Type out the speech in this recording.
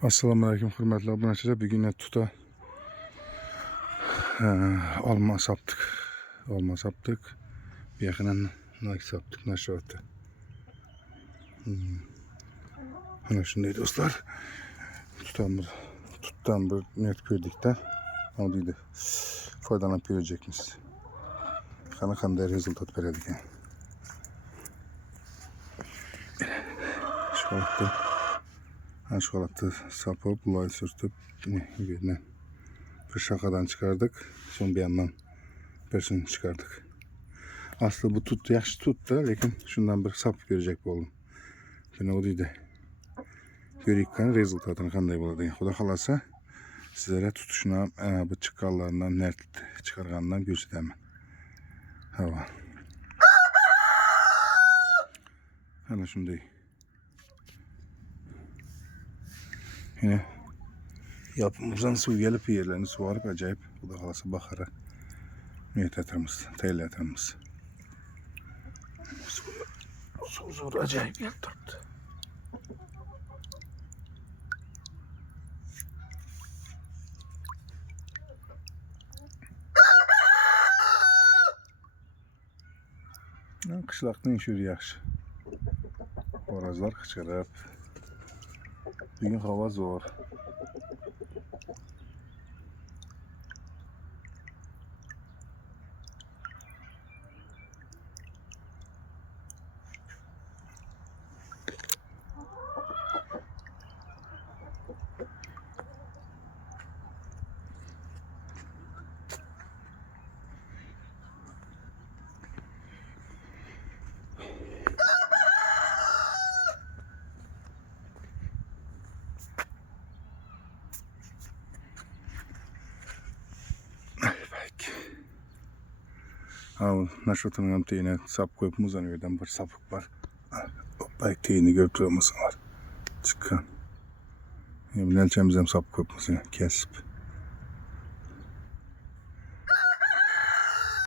Assalamu alaikum hürmetli abunəçilər. Bir günə tuta alma saptık. Alma saptık. Bir yakından nak saptık. Naşavatı. Hani şimdi dostlar. Tuttan bir net gördükten. O dedi. Faydalanıp görecekmiz. Kanday rezultat veredik. Şokolatı sapıp, bulay sürtüp, birine bir şakadan çıkardık. Son bir yandan birisini çıkardık. Aslında bu tuttu, yaxşı tuttu. Lakin şundan bir sap görecek bu oğlum. Yine o dedi. Görürken rezultatını kanday buladı. Xuda xalasa sizlere tutuşuna bu çıkarlarından, nert çıkargandan göstermem. Hava. Hala şimdi. Yine yapımızdan su gelip yerlerini suvarıp acayip. Bu da kalası bakara niyet etmemiz, teyel etmemiz. Su zor acayip yaptırdı. Kışlaqdan şöyle yaxşı. Horazlar hıçqırıb. Bugün hava zor. Naşotun hem teyine sap koyup muzanıyordan bir sapık var. Belki teyini götürüyormuş var. Çıkan. Nelçemiz hem sap koyup muzanıyor. Kesip.